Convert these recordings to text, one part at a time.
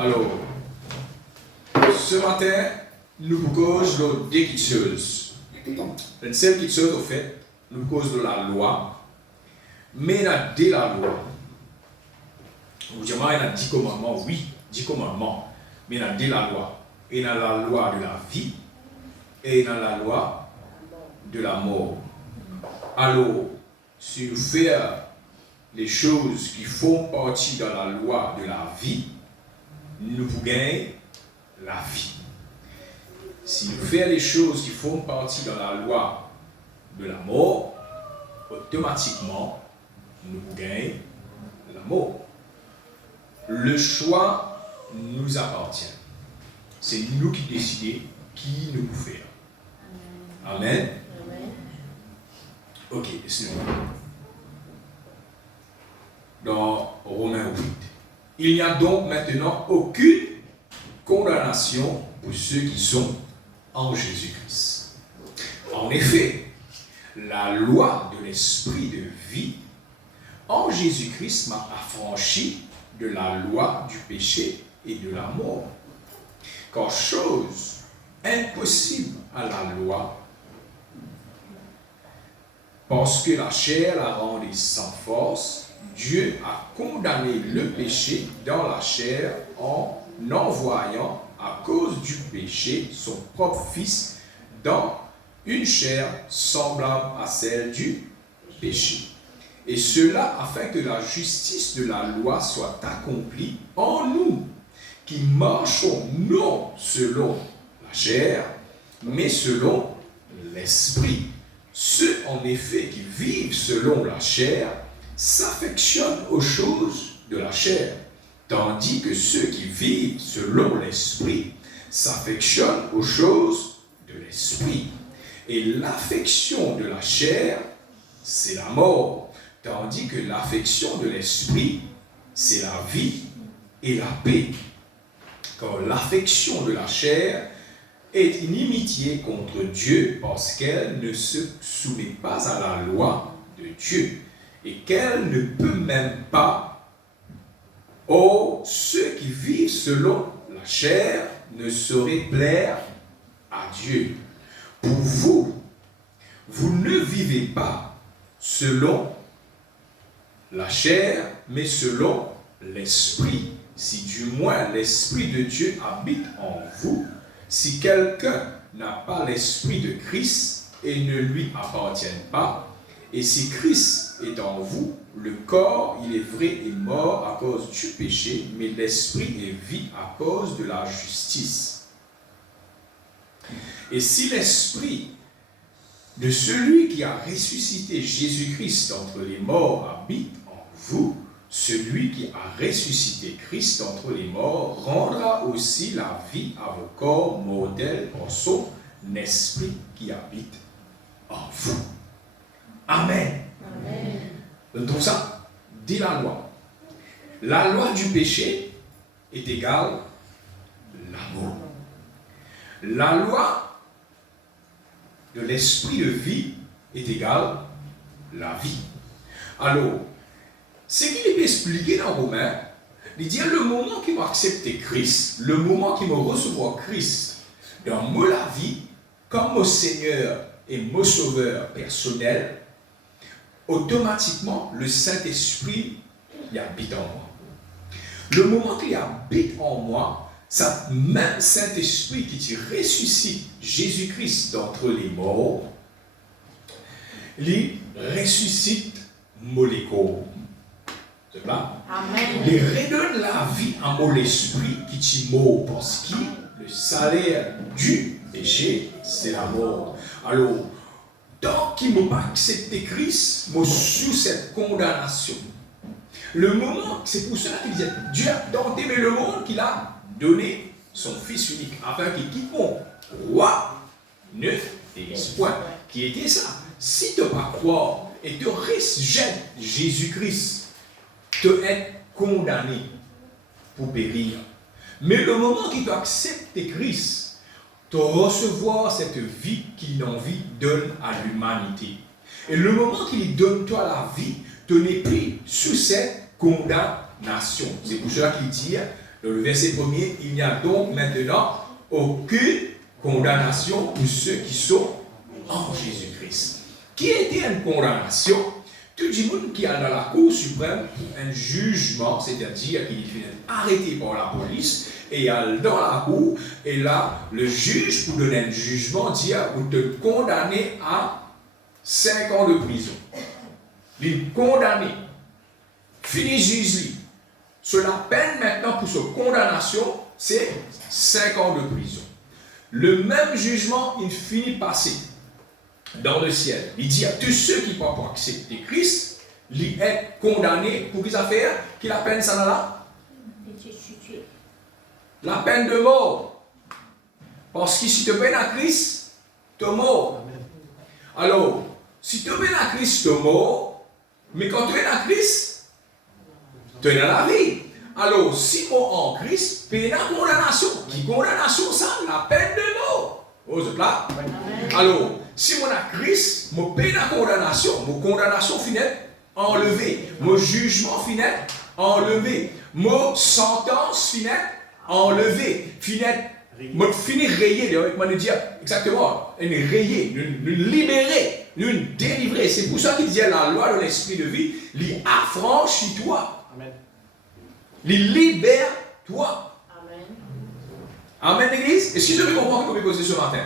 Alors, ce matin, nous causons deux petites choses. Une seule petite chose, au fait, nous causons de la loi, mais il y a de la loi. Vous dites, il y a 10 commandements, oui, 10 commandements, mais il y a de la loi. Il y a la loi de la vie et il y a la loi de la mort. Alors, si nous faisons les choses qui font partie de la loi de la vie, nous pouvons gagner la vie. Si nous faisons les choses qui font partie de la loi de la mort, automatiquement, nous pouvons gagner la mort. Le choix nous appartient. C'est nous qui décidons qui nous pouvons faire. Amen. Ok, laissez-moi. Dans Romains 8. Il n'y a donc maintenant aucune condamnation pour ceux qui sont en Jésus-Christ. En effet, la loi de l'esprit de vie en Jésus-Christ m'a affranchi de la loi du péché et de la mort. Car chose impossible à la loi, parce que la chair la rendait sans force, Dieu a condamné le péché dans la chair en envoyant à cause du péché son propre Fils dans une chair semblable à celle du péché. Et cela afin que la justice de la loi soit accomplie en nous, qui marchons non selon la chair, mais selon l'esprit. Ceux en effet qui vivent selon la chair s'affectionnent aux choses de la chair, tandis que ceux qui vivent selon l'esprit s'affectionnent aux choses de l'esprit. Et l'affection de la chair, c'est la mort, tandis que l'affection de l'esprit, c'est la vie et la paix. Car l'affection de la chair est inimitié contre Dieu parce qu'elle ne se soumet pas à la loi de Dieu et qu'elle ne peut même pas. Or, ceux qui vivent selon la chair ne sauraient plaire à Dieu. Pour vous, vous ne vivez pas selon la chair, mais selon l'esprit. Si du moins l'esprit de Dieu habite en vous, si quelqu'un n'a pas l'esprit de Christ et ne lui appartient pas, et si Christ est en vous, le corps, il est vrai, est mort à cause du péché, mais l'esprit est vie à cause de la justice. Et si l'esprit de celui qui a ressuscité Jésus-Christ d'entre les morts habite en vous, celui qui a ressuscité Christ d'entre les morts rendra aussi la vie à vos corps mortels par son esprit qui habite en vous. Amen. Amen. Donc ça, dit la loi. La loi du péché est égale la mort. La loi de l'esprit de vie est égale la vie. Alors, ce qu'il est expliqué dans Romains, il dit le moment qu'il m'a accepté Christ, le moment qu'il m'a recevoir Christ dans ma vie, comme mon Seigneur et mon Sauveur personnel, automatiquement le Saint-Esprit il habite en moi. Le moment qu'il habite en moi, ça même Saint-Esprit qui ressuscite Jésus-Christ d'entre les morts, il ressuscite mon corps. C'est là. Il redonne la vie à mon esprit qui t'y mort parce que le salaire du péché, c'est la mort. Alors, tant qu'il ne m'a pas accepté Christ, je suis sous cette condamnation. Le moment, c'est pour cela qu'il disait, Dieu a tant aimé le monde qu'il a donné son Fils unique, afin qu'il quiconque croit ne périsse point. Qui était ça? Si tu ne pas croire et te rejette Jésus-Christ, te être condamné pour périr. Mais le moment qu'il t'accepte Christ, tu recevoir cette vie qu'il envie donne à l'humanité. Et le moment qu'il donne toi la vie, tu n'es plus sous cette condamnation. C'est pour cela qu'il dit, Dans le verset 1er, il n'y a donc maintenant aucune condamnation pour ceux qui sont en Jésus-Christ. Qui était une condamnation? Tout le monde qui est dans la Cour suprême, un jugement, c'est-à-dire qu'il est arrêté par la police, et dans la cour, et là, le juge, pour donner un jugement, dit, vous te condamnez à 5 ans de prison. Il condamné. Fini juge. Sur la peine maintenant pour cette condamnation, c'est 5 ans de prison. Le même jugement, il finit passer dans le ciel. Il dit à tous ceux qui ne peuvent pas accepter Christ, ils sont condamnés pour qu'ils affaires, qui la peine ça là? La peine de mort. Parce que si tu peines à Christ, tu es mort. Alors, si tu peines à Christ, tu es mort, mais quand tu es à Christ, tu es dans la vie. Alors, si on en Christ, peine à condamnation. Qui condamnation ça? La peine de mort. Vous êtes là? Alors, si on a Christ, mon peine à condamnation, mon condamnation finit enlevée. Mon jugement finit enlevé. Mon sentence finit enlevée. Finit rayé. Avec moi, dire exactement. Une rayée, une libérée, une délivrée. C'est pour ça qu'il dit la loi de l'esprit de vie, l'y affranchis-toi. Amen. L'y libère-toi. Amen. Amen, l'église. Est-ce que je vais comprendre comment poser ce matin?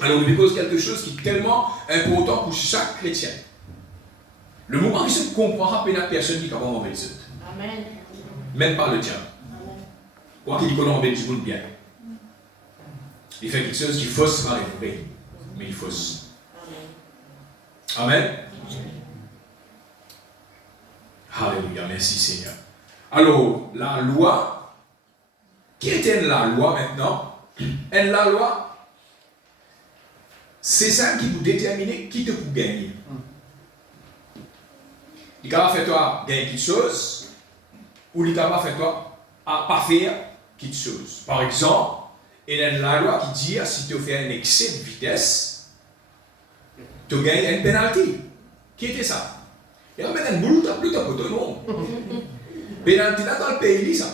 Alors, il pose quelque chose qui est tellement important pour chaque chrétien. Le moment où il ne comprendra pas la personne qui commence en Belgique. Amen. Même pas le diable. Quoi qu'il connaît en Belgique, bien. Il fait quelque chose qui fausse par les vrais, mais il fausse. Amen. Amen. Alléluia, merci Seigneur. Alors, la loi, qui était la loi maintenant? Et la loi, c'est ça qui vous détermine qui te peut gagner. Il est capable de faire toi gagner quelque chose, ou il est capable de faire toi à pas faire quelque chose. Par exemple, il y a la loi qui dit si tu fais un excès de vitesse, tu gagnes une pénalité. Qui était ça? Il y a un boulot plus autonome. Pénalité là dans le pays, ça.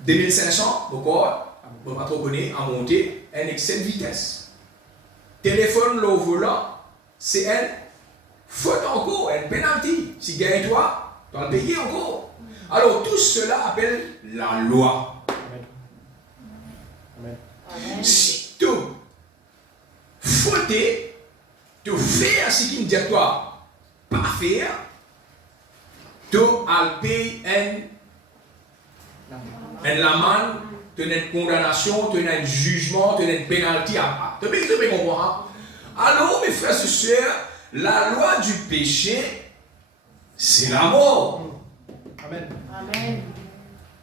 2500, pourquoi? On ne va pas trop connaître à monter un excès de vitesse. Téléphone au volant, c'est une faute encore, une pénalité. Si gagne toi, tu vas le payer encore. Alors tout cela appelle la loi. Amen. Amen. Si tu fauté, tu fais ce qu'il dit à toi, pas faire, tu as payé une amende, tu as une condamnation, tu as un jugement, tu as une pénalité à part. Tu peux comprendre? Alors, mes frères et sœurs, la loi du péché, c'est la mort. Amen. Amen.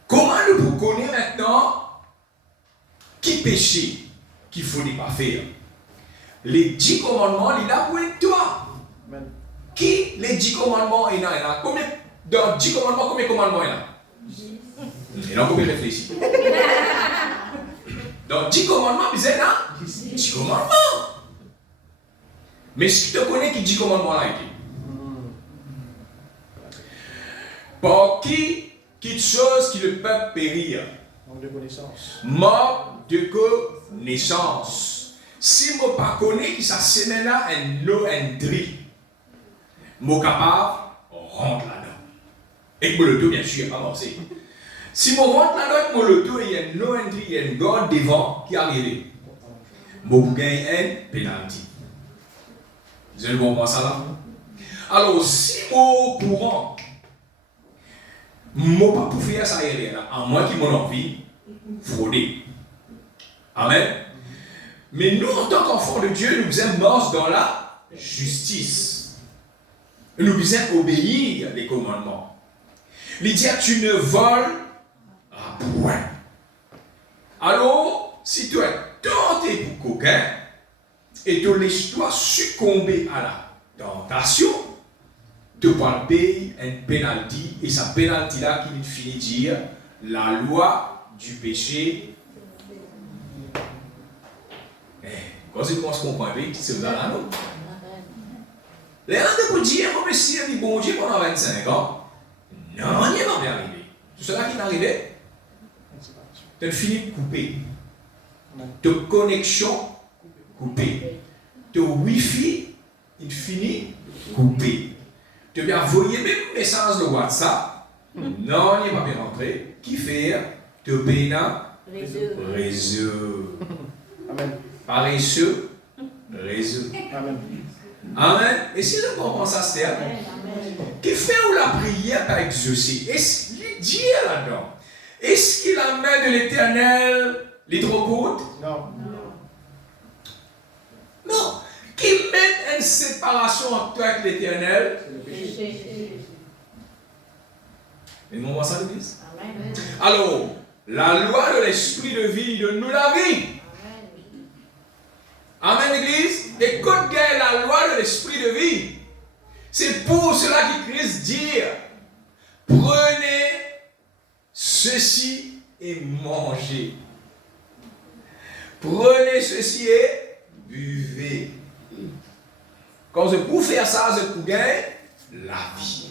Comment nous pouvons connaître maintenant qui péché qu'il ne faut pas faire? Les 10 commandements, il a pour toi. Amen. Qui les 10 commandements il a? Combien, dans 10 commandements, combien de commandements il a? Il a combien réfléchi? Dans 10 commandements, il y a 10 commandements. Mais si tu te connais qui 10 commandements là été? Par qui quelque chose qui le peuple périr? Manque de connaissance. Manque de connaissance. Si je ne pas connais qui ça semaine là un dri, je suis capable rentre là-dedans. Et que le tout bien sûr avancé. Si je rentre là-dedans, le tout il y a il y a une garde devant qui arrive. Je gagne une pénalité. Vous allez comprendre ça là? Alors si je suis au courant, je ne peux pas faire ça là, à moins qu'il m'en envie frauder. Amen. Mais nous, en tant qu'enfants de Dieu, nous aimons marcher dans la justice. Nous devons obéir les commandements. Il dit, tu ne voles point. Alors, si tu es tenté pour coquin, et tu laisses-toi succomber à la tentation, tu vas payer une pénalité, et sa pénalité là qui finit dire la loi du péché. Quand tu commences à comprendre, c'est là, non? Les gens te dire, mais si il dit bon Dieu pendant 25 ans, non, il n'est pas bien arrivé. Tout cela qui est arrivé, tu finis coupé. Ta connexion coupée. Ton Wi-Fi, il finit coupé. Tu peux envoyer même message de WhatsApp. Non, il n'est pas bien rentré. Qui fait? Tu payes dans réseau. Amen. Paresseux, réseau. Amen. Amen. Et si je comprends ça, c'est qui fait où la prière a exaucé? Est-ce qu'il dit là-dedans? Est-ce que la main de l'Éternel est trop courte? Non. Non. Qui met une séparation entre toi et l'Éternel? Et nous voit ça l'église? Alors, la loi de l'esprit de vie donne nous la vie. Amen, l'église. Et quand il y a la loi de l'esprit de vie, c'est pour cela que Christ dit, prenez ceci et mangez. Prenez ceci et buvez. Quand c'est pour faire ça, c'est pour gagner la vie.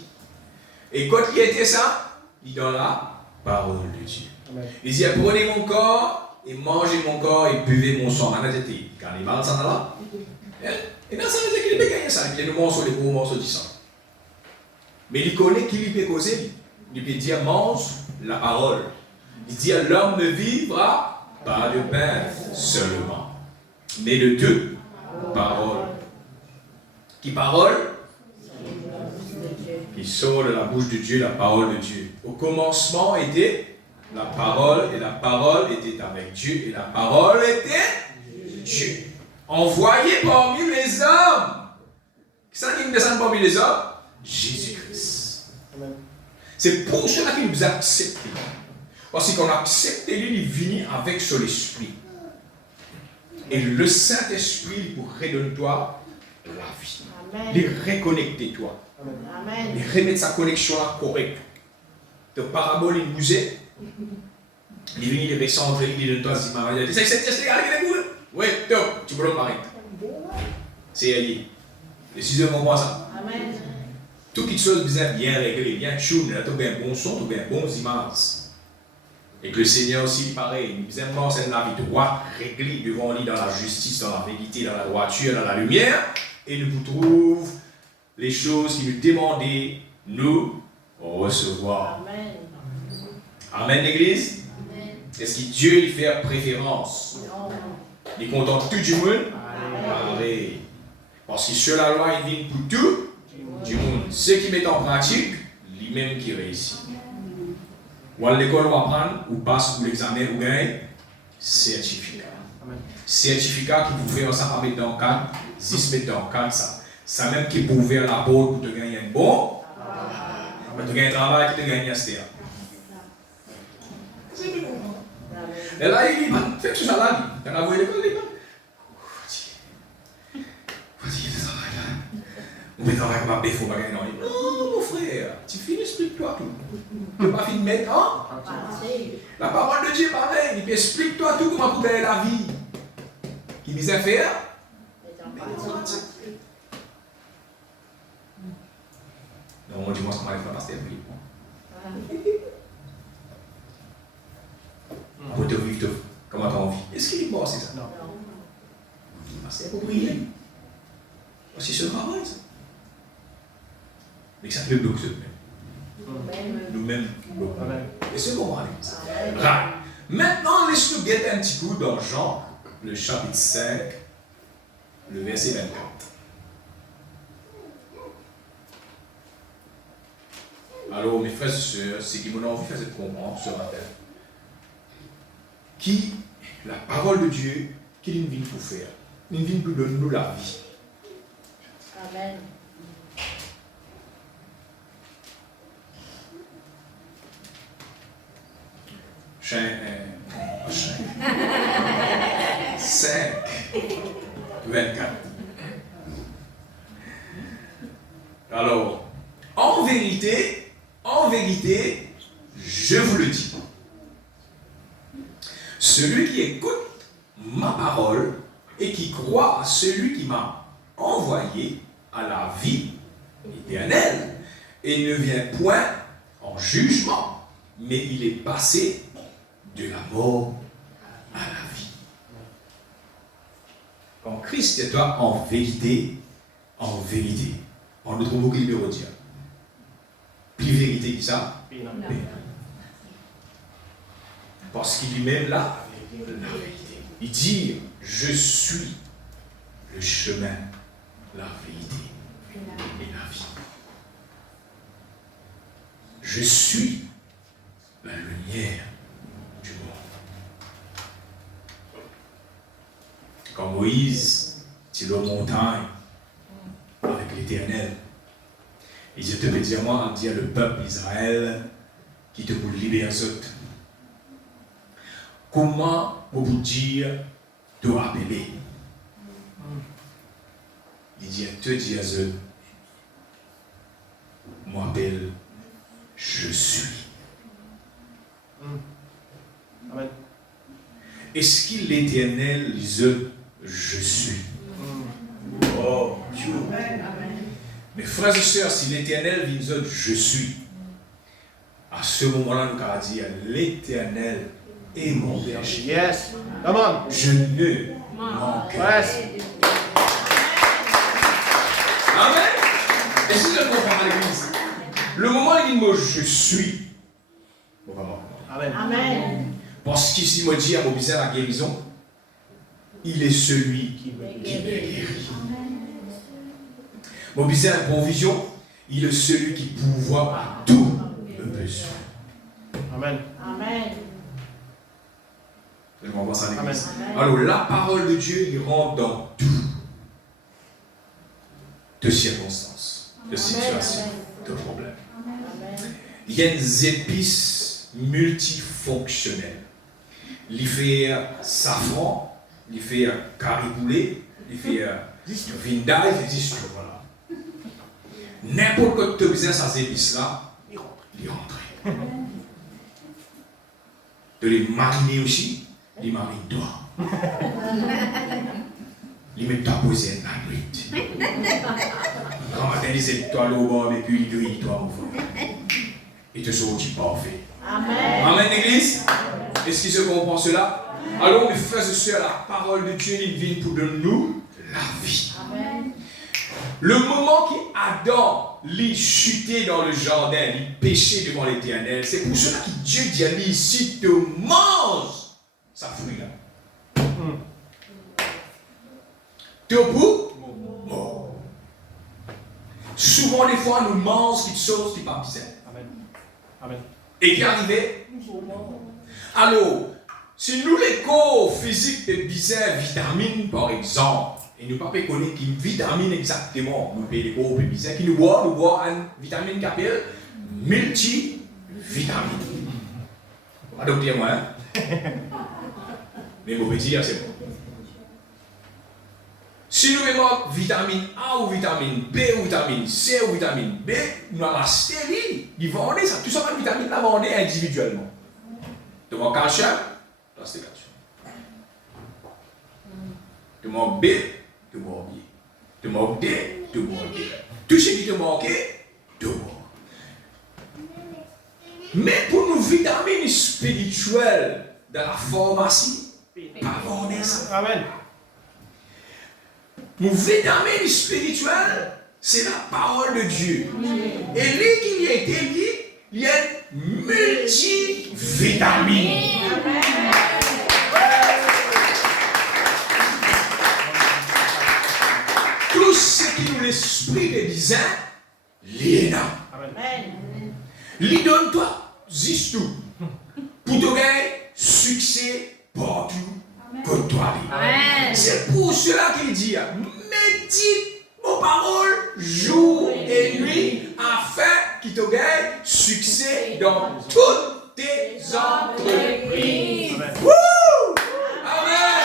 Et quand il était ça, il donne la parole de Dieu. Amen. Il dit, prenez mon corps et mangez mon corps et buvez mon sang. Maintenant, c'était carnival, ça là. Et dans ça, il peut gagner ça. Il y a des morceaux, des gros morceaux de sang. Mais il connaît qui lui peut causer. Il peut dire, mange la parole. Il dit, l'homme ne vivra pas de pain seulement, mais de deux paroles. Qui parole? Qui sort de la bouche de Dieu, la parole de Dieu. Au commencement était la parole, et la parole était avec Dieu, et la parole était Dieu. Envoyé parmi les hommes. Qui ça qui descend parmi les hommes? Jésus-Christ. C'est pour cela qu'il nous a acceptés. Parce qu'on a accepté lui, il vient avec son esprit. Et le Saint-Esprit pour redonner toi la vie. Il reconnecter toi. Il remettre sa connexion là correcte. De parabole, il bougeait. Il vient, il descend, il donne toi cette image. Il dit, c'est oui, top, tu peux le paraître. C'est allié. Les 6 heures, on voit ça. Amen. Toutes choses bien réglées, bien chounes, tu as un bon son, tu as un bon image. Et que le Seigneur aussi, pareil, nous aimons c'est la vie droite, réglée devant lui dans la justice, dans la vérité, dans la droiture, dans la lumière. Et nous vous trouve les choses qui nous demandaient, nous recevoir. Amen. Amen, l'Église. Est-ce que Dieu lui fait préférence? Non. Il contente tout du monde? Amen. Parce que sur la loi, il vient pour tout du monde. Ceux qui mettent en pratique, lui-même qui réussit. Ou à l'école, on apprend, ou passe pour l'examen, ou gagne certificat. Certificat qui vous fait ça mettre dans le cadre, 10 mettre dans le cadre, ça. Ça même qui peut ouvrir la porte pour te gagner un bon. Pour te gagner un travail, qui te gagne un stéa. Et là, il dit, fais tout ça là. Il a envoyé l'école, il dit, vas-y, le travail là. On peut travailler comme un béfou, pas gagner. Non, mon frère, tu finis, explique-toi tout. Tu n'as pas fini de mettre, hein? La parole de Dieu, pareil, il dit, explique-toi tout comment vous gagner la vie. Qui disait faire? Non, dis-moi comment elle fait passer le prix. Pour te vivre, comment tu as envie. Est-ce qu'il est mort, c'est ça? Non. C'est pour prier. C'est ce travail, ça. Mais ça peut bloquer nous-mêmes. Et c'est comment aller? Maintenant, laisse-nous guetter un petit coup dans Jean, le chapitre 5, le verset 24. Alors, mes frères et sœurs, c'est qui m'ont envie de faire cette comprendre ce matin. Qui, la parole de Dieu, qu'il vient pour faire. Il vient pour donner nous la vie. Amen. Chien 5, 24. Alors, en vérité, je vous le dis, celui qui écoute ma parole et qui croit à celui qui m'a envoyé à la vie éternelle et ne vient point en jugement, mais il est passé de la mort à la vie. Quand Christ est toi en vérité, en notre mot numéro 10. Puis vérité qui ça? Parce qu'il lui-même là, la vérité. Il dit, je suis le chemin, la vérité et la vie. Je suis la lumière du monde. Quand Moïse était aux montagnes avec l'Éternel, il dit, je te peux dire moi, en dire le peuple d'Israël qui te voulait libérer autres. Comment vous dire te rappeler? Il dit, te dire, moi appelle, je suis. Amen. Est-ce qu'il l'Éternel, je suis? Oh, Dieu. Mes frères et sœurs, si l'Éternel dit, je suis, à ce moment-là, nous allons dire, l'Éternel est mon berger. Yes. Come on. Je ne manque pas. Yes. Amen. Est-ce que je comprends à l'église? Le moment où il dit moi je suis. Bon, vraiment. Amen. Amen. Parce qu'ici, moi dis à mon bizarre la guérison, il est celui qui me guérit. Mon bizarre la provision, il est celui qui pourvoit à tout le besoin. Amen. Amen. Je m'envoie ça à l'église. Amen. Alors, la parole de Dieu, il rentre dans tout. De circonstances, de situations, de problèmes. Il y a des épices multifonctionnelles. Il fait safran, il fait cariboulé, il fait vinda, il fait disque, voilà. N'importe quoi que tu besoin de ces épices-là, il rentre. De les mariner aussi, il marine toi. Il met ta posée dans la nuit. Quand matin, il s'est étoilé au bord, et puis il grille toi, mon frère. Il te sortit parfait. Amen. Amen, l'église. Est-ce qu'il se comprend cela? Alors, mes frères et sœurs, la parole de Dieu, il vient pour de nous la vie. Amen. Le moment qu'Adam l'y chuté dans le jardin, il péché devant l'Éternel, c'est pour cela que Dieu dit à lui ici, te mange sa fruit là. Te pour mort. Souvent, des fois, nous mangeons quelque chose qui n'est pas bizarre. Amen. Amen. Et qui arrivait. Alors, si nous, les corps physiques de bizarres, vitamines par exemple, et nous ne pouvons pas connaître une vitamine exactement, nous payons les corps bizarres, qui nous boit une vitamine qui s'appelle multivitamine. Adoptez-moi, hein? Mais vous pouvez dire, c'est bon. Si nous avons vitamine A ou vitamine B ou vitamine C ou vitamine B, nous avons la stérile. Ils vendent ça. Tout ça, la vitamine, la vendent individuellement. Tu manques calcium, là c'est calcium. Tu manques B, tu manques B. Tu manques D, tu manques D. Tout ce qui te manque, tu manques. Mais pour nos vitamines spirituelles de la pharmacie, pas vendre ça. Amen. Nos vitamines spirituelles, c'est la parole de Dieu. Et lui qui y a été dit, il y a une multivitamine. Tout ce qui nous l'esprit de disait, il est là. Amen. Il donne-toi juste tout. Pour te gagner succès partout que toi. Amen. C'est pour cela qu'il dit, médite vos paroles jour et nuit afin qu'il te gagne succès dans toutes tes entreprises. Amen. Wouh! Amen.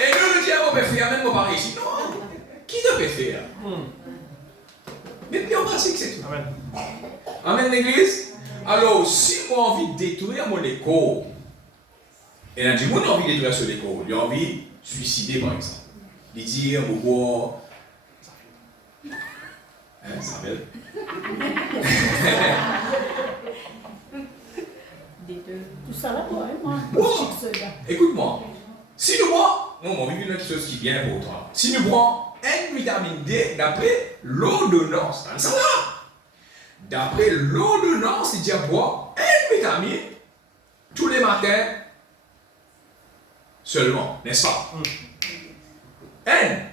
Et nous nous disons, on peut faire, même pas ici. Non, qui te peut faire? Mais puis on va c'est que c'est tout. Amen. Amen, l'église. Alors, si moi j'ai envie de détruire mon école, et là, dit, moi j'ai envie de détruire son école, j'ai envie de suicider par exemple. De dire, Hein, Samuel? Des deux. Tout ça là, toi, moi. Bon, écoute-moi. Si nous prenons, on va vivre une chose qui est bien importante. Si nous prenons une vitamine D d'après l'ordonnance, ça va. D'après l'ordonnance, il dit à boire une vitamine tous les matins seulement, n'est-ce pas? N.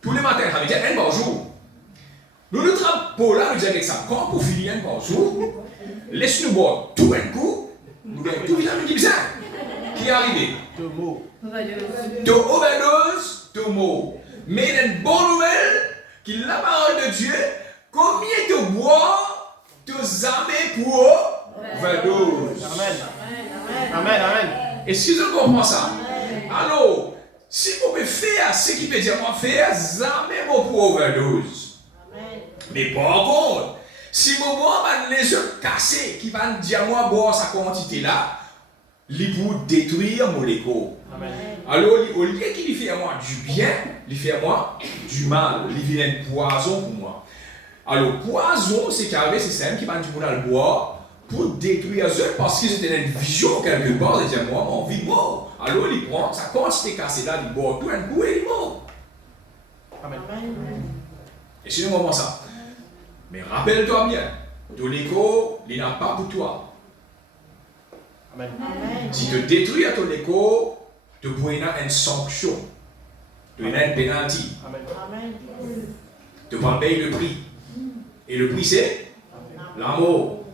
Tous les matins, ça veut dire N par jour. Nous ne travaillons pas là, nous disons avec ça. Quand pour finir N par jour, laisse-nous boire tout un coup, nous avons tout vitamine qui est qui est arrivé. Deux mots. De overdose, de mots. Mais il y a une bonne nouvelle, qui est la parole de Dieu, combien de bois, de zamés pour overdose. Amen. Amen. Amen. Et si je comprends ça, alors, si vous pouvez faire ce qui veut dire moi faire, zamés pour overdose. Mais par contre, si vous boire les yeux cassés, qui va dire moi boire sa quantité là, il pour détruire mon écho. Alors, au lieu qu'il fait à moi du bien, il fait à moi du mal. Il vient un poison pour moi. Alors, poison, c'est carré, c'est simple, qui va du le boire pour détruire eux parce qu'ils étaient dans une vision quelque part. Ils disent, moi, mon envie de mort. Alors, il prend sa quantité cassée là, il boit tout un coup et il est mort. Amen. Et si nous voyons ça, mais rappelle-toi bien, ton écho, il n'a pas pour toi. Amen. Si tu détruis à ton écho, tu peux avoir une sanction. Tu peux avoir une pénalité. Amen. Tu vas payer le prix. Et le prix, c'est l'amour.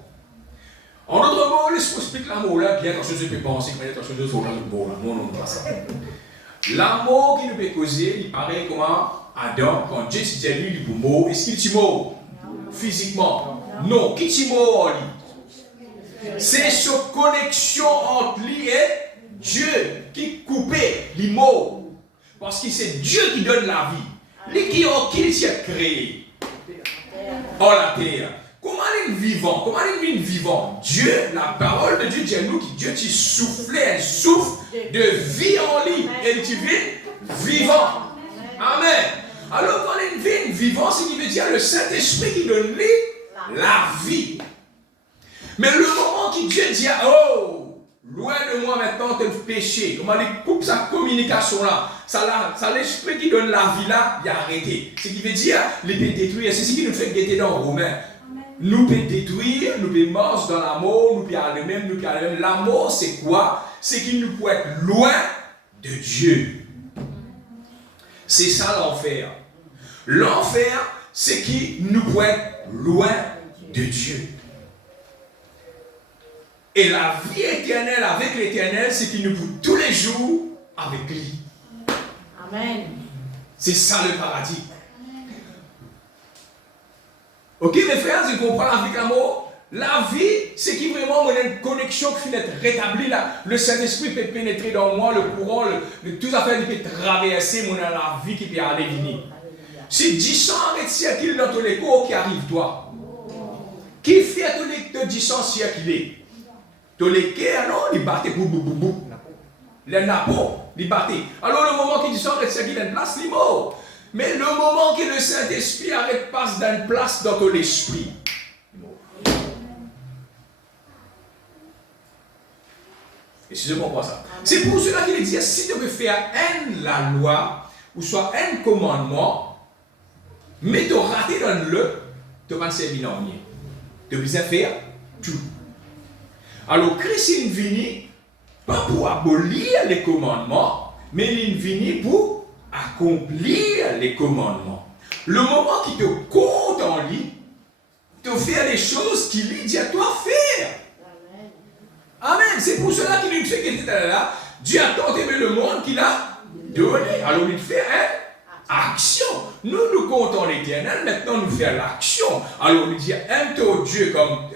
En d'autres mots, laisse-moi expliquer l'amour là, bien attention, je peux penser que attention, je suis dans le bon, non, non, pas ça. L'amour qui nous peut causer, il paraît comment Adam, quand Dieu dit à lui, il est mort, est-ce qu'il est mort physiquement? Non, qui est mort? C'est cette connexion entre lui et Dieu qui coupait les mots. Parce que c'est Dieu qui donne la vie. Lui qui s'est créé. Oh la terre. Comment il est vivant? Comment il est vivant? Dieu, la parole de Dieu dit à nous que Dieu t'a soufflé un souffle de vie en lui. Et il est vivant. Amen. Alors quand il est vivant, c'est qu'il veut dire le Saint-Esprit qui donne lui la vie. Mais le moment que Dieu dit, oh, loin de moi maintenant que le péché, comment il coupe sa communication là, ça l'esprit qui donne la vie là, il a arrêté. Ce qui veut dire, il peut détruire, c'est ce qui nous fait guetter dans Romains. Nous peut détruire, nous peut marcher dans l'amour, nous peut aller même, nous peut aller même. L'amour c'est quoi? C'est qu'il nous peut être loin de Dieu. C'est ça l'enfer. L'enfer, c'est qu'il nous peut être loin de Dieu. Et la vie éternelle avec l'éternel, c'est qu'il nous pousse tous les jours avec lui. Amen. C'est ça le paradis. Ok mes frères, vous comprenez avec l'amour? La vie, c'est qui vraiment on a une connexion qui finit d'être rétablie là. Le Saint-Esprit peut pénétrer dans moi, le courant, tout ça fait peut traverser mon la vie qui peut aller venir. Si 10 ans avec siècle dans ton écho qui arrive toi. Qui fait ton 10 ans siècle est? Tous les cœurs, non, ils battent, bou. Les nappos, ils battent. Alors, le moment qu'ils sont restés dans une place, ils morts. Mais le moment que le Saint-Esprit arrête passe dans une place dans ton esprit, et si je comprends ça, c'est pour cela qu'il dit si tu veux faire la loi, ou soit un commandement, mais tu raté dans le, tu vas te servir dans rien. Tu veux faire tout. Alors, Christ est venu, pas pour abolir les commandements, mais il est venu pour accomplir les commandements. Le moment qu'il te compte en lui, te faire des choses qu'il lui dit à toi faire. Amen. C'est pour cela qu'il nous fait qu'il était là. Dieu a tant aimé le monde qu'il a donné. Alors, il fait action. Nous comptons l'éternel, maintenant nous faisons l'action. Alors, il dit aime ton Dieu comme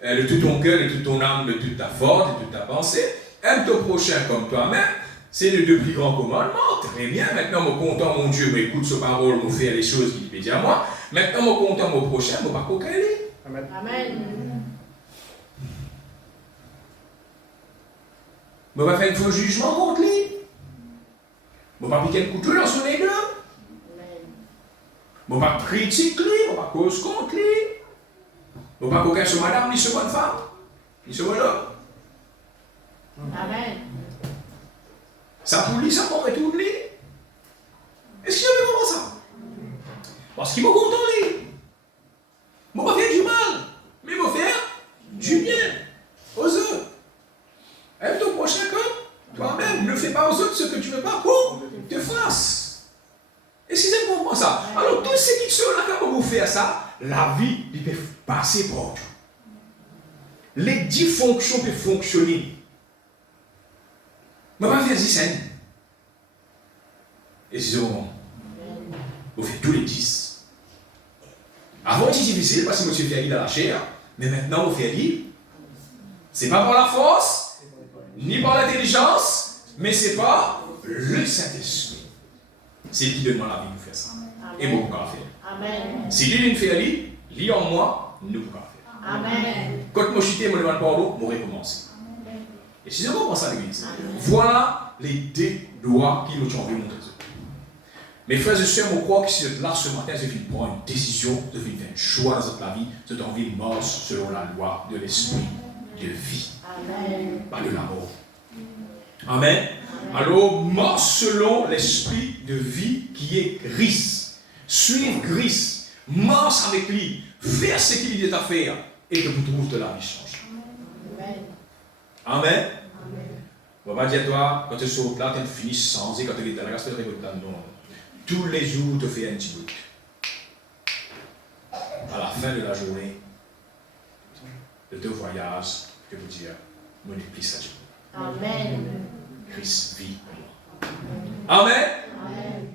de tout ton cœur, de toute ton âme, de toute ta force, de toute ta pensée. Aime ton prochain comme toi-même. C'est les deux plus grands commandements. Très bien. Maintenant, mon content, mon Dieu, m'écoute sa parole, me faire les choses qu'il peut dire à moi. Maintenant, mon content, mon prochain, je ne vais pas coquiller. Amen. Amen. Je ne vais pas faire un faux jugement contre lui. Je ne vais pas piquer le couteau dans son les deux. Je ne vais pas critiquer, je ne vais pas cause contre lui. Je ne vais pas coquer sur madame, ni sur bonne femme, ni sur bon homme. Amen. Ça pour lui, ça pour retourner lui. Est-ce qu'il y a vraiment ça? Parce qu'il m'a content lui. Je ne vais pas faire du mal, mais je vais faire du bien aux autres. Aime ton prochain comme toi-même. Ne fais pas aux autres ce que tu ne veux pas qu'on te fasse. Et si c'est pour moi ça, alors tous ceux qui sont là, quand vous faites ça, la vie il peut passer par Dieu. Les 10 fonctions peuvent fonctionner. Mais pas faire 10 scènes. Et c'est ce moment. Vous faites tous les 10. Avant, c'était difficile parce que monsieur fait dans la chair. Mais maintenant, vous faites libre. Ce n'est pas par la force, ni par l'intelligence, mais c'est par le Saint-Esprit. C'est lui qui demande la vie de faire ça. Et vous pouvez faire. Amen. Si lui fait lui en moi, nous pouvons faire. Amen. Quand moi chutais, je me demande pardon, je vais recommencer. Et si je commence à l'église, voilà les deux doigts qui nous ont envie de montrer. Mes frères et sœurs, je crois que si vous êtes là ce matin, vous devez prendre une décision, vous devez faire un choix dans votre vie, vous avez envie de mort selon la loi de l'esprit de vie. Amen. Pas de la mort. Amen. Alors, mort selon l'esprit de vie qui est Christ. Suivre Christ, marche avec lui, faire ce qu'il dit à faire, et que vous trouvez de la vie change. Amen. On va pas dire toi, quand tu es sur le plat, tu finis sans et quand tu es dans la grâce, tu es dans le nom. Tous les jours, tu fais un petit bout. À la fin de la journée, de ton voyage, je peux dire, mon église à Dieu. Amen. Christ vit en moi. Amen. Amen.